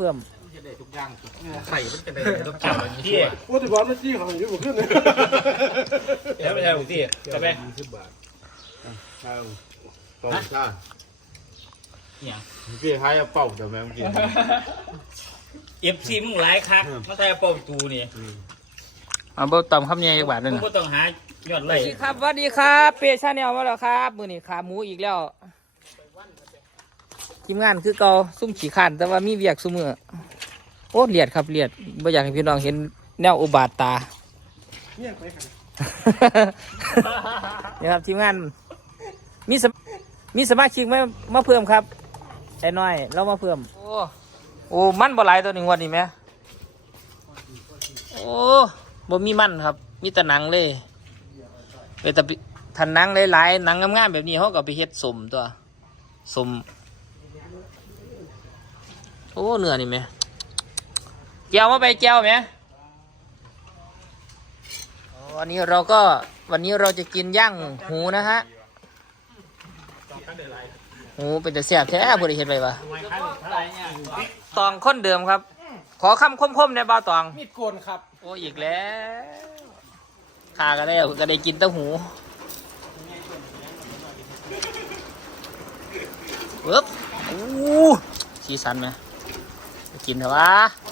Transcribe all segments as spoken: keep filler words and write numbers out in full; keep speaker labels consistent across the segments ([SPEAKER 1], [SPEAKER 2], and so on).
[SPEAKER 1] พิ่ม
[SPEAKER 2] จะได้ทุกอย่างไข่มันจะได้ทุกอย่างที่
[SPEAKER 3] ว่าแต่บ้านไม่จี้ของอยู่บนขึ้นเลย
[SPEAKER 2] เดี๋ยวไม่ใช่ผมที่จะไป
[SPEAKER 3] ยี่สิบบาท
[SPEAKER 2] ใช่ปองซ่า
[SPEAKER 4] เนี่ย
[SPEAKER 2] พี่ให้เอาเป่าเดี๋ยวแม่งกิน
[SPEAKER 4] เอฟซีมึงหลายคักมาใส่เป่าตูนี่
[SPEAKER 1] เอาเบาต่ำคำยังบาทนึง
[SPEAKER 4] มึงก็ต้องหายอดไล่
[SPEAKER 1] ครับสวัสดีครับเปชาแนลมาแล้วครับมือนี่ขาหมูอีกแล้วทีมงานคือเก่าซุ่มขี่ขันแต่ว่ามีเวียกซุ่มือโอ้เลียดครับเลียดไม่อยากให้พี่น้องเห็นแนวอุบาทตา
[SPEAKER 3] เนี่ยไปกัน
[SPEAKER 1] นี่ครับทีมงานมีมีสมาชิกไหมมาเพิ่มครับไอ้น้อยเรามาเพิ่มโอ้โอ้มันบ่หลายตัวหนึ่งวันนี้ไหมโอ้บ่มีมันครับมีแต่หนังเลยไปแต่ทันหนังหลายๆหนังงามๆแบบนี้เขาก็ไปเฮ็ดสมตัวสมโอ้เนื้อนี่ไหมแก้วมาไปแก้วไหมวันนี้เราก็วันนี้เราจะกินย่างหูนะฮะหูเป็นแต่แซ่บแท้บริเห็นไปปะตองค้นเดิมครับขอคำคมๆในบ้าตอง
[SPEAKER 3] มีดโกนครับ
[SPEAKER 1] โอ้อีกแล้วข้าก็ได้ก็ได้กินเต้าหูปึ๊บอู้สีสันไหมกินเถอะวะ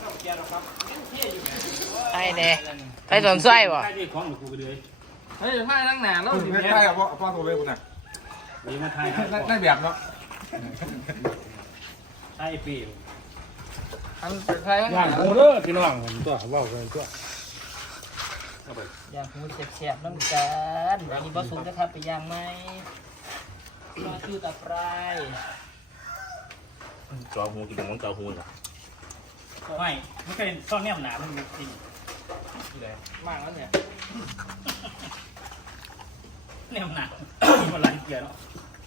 [SPEAKER 1] ไอ้เนี่ยไอ้สนไส้ป่ะ
[SPEAKER 3] เฮ้ยไม่นั่งหนาเนาะไม่ใช่อ่ะพ่อพ่อโทรไปคุณน่ะ
[SPEAKER 4] นี่มาไทย
[SPEAKER 3] ได้แบบเนาะ
[SPEAKER 4] ไทยปี
[SPEAKER 1] ทั้งไทยทั้งห
[SPEAKER 3] ย่า
[SPEAKER 1] นั
[SPEAKER 3] ง
[SPEAKER 1] ง
[SPEAKER 3] โอ้เด้อพี่น้องผมตัวว่ากันตัว
[SPEAKER 1] ย่างหูแซ่บๆน้ำกันอันนี้บะสุกนะครับไปย่างไหมมาคือตะไคร้
[SPEAKER 2] จอหูกินของจอหูเหรอ
[SPEAKER 4] ไม่ไม่เคยซ่อนแนบหนามันจริง
[SPEAKER 1] มากแล้วเนี่ย
[SPEAKER 4] แนบหนามันหลังเกียร์เนาะ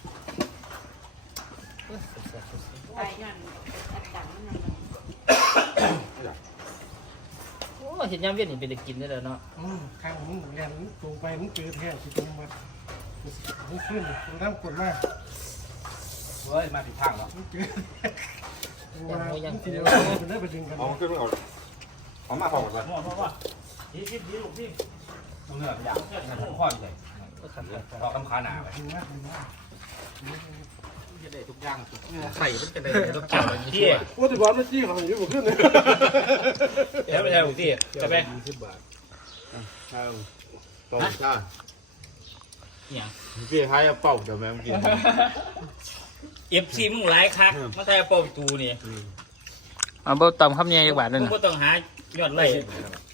[SPEAKER 1] โอ้เห็นยำเวียนนี่เป็นตะกินได้เลยเนาะ
[SPEAKER 3] อืมข้างมึงเรียนตรงไปมึงเจอแท้สิตรงมามึงขึ้นมึงน้ำกดมาก
[SPEAKER 2] เฮ้ยมาผิดทางแล้ว
[SPEAKER 3] มึงเจอว่ามึงทีเดียวมันได้ไปดึงกัน
[SPEAKER 2] อ๋อขึ้นไม่ออกอ๋อมาพอกันเลย
[SPEAKER 4] พ่อพ่อพ่อยี่สิบยี่ลูกพี่
[SPEAKER 2] ต้องเลือกอย่างนั้นข้อใหญ่พอคำขาหนาไป
[SPEAKER 3] ดึงมากดึงมาก
[SPEAKER 2] จะได้ทุกอย่างไข่มันจะได้ทุกอย่างที่
[SPEAKER 3] ว่าแต่บ้านไม่จี้ของอยู่บนขึ้นเลย
[SPEAKER 4] เดี๋ยวไม่ใช่ผมที่จะไป
[SPEAKER 3] ยี่สิบบาท
[SPEAKER 2] ใช่ปองซ่า
[SPEAKER 4] เนี่ย
[SPEAKER 2] พี่ให้เอาเป่าเดี๋ยวแม่งกิน
[SPEAKER 4] เอฟซีมึงหลายคักมาใส่เป่าตูนี่
[SPEAKER 1] เอาเบาต่ำคำยังบาทนึง
[SPEAKER 4] มึงก็ต้องหายอดไล่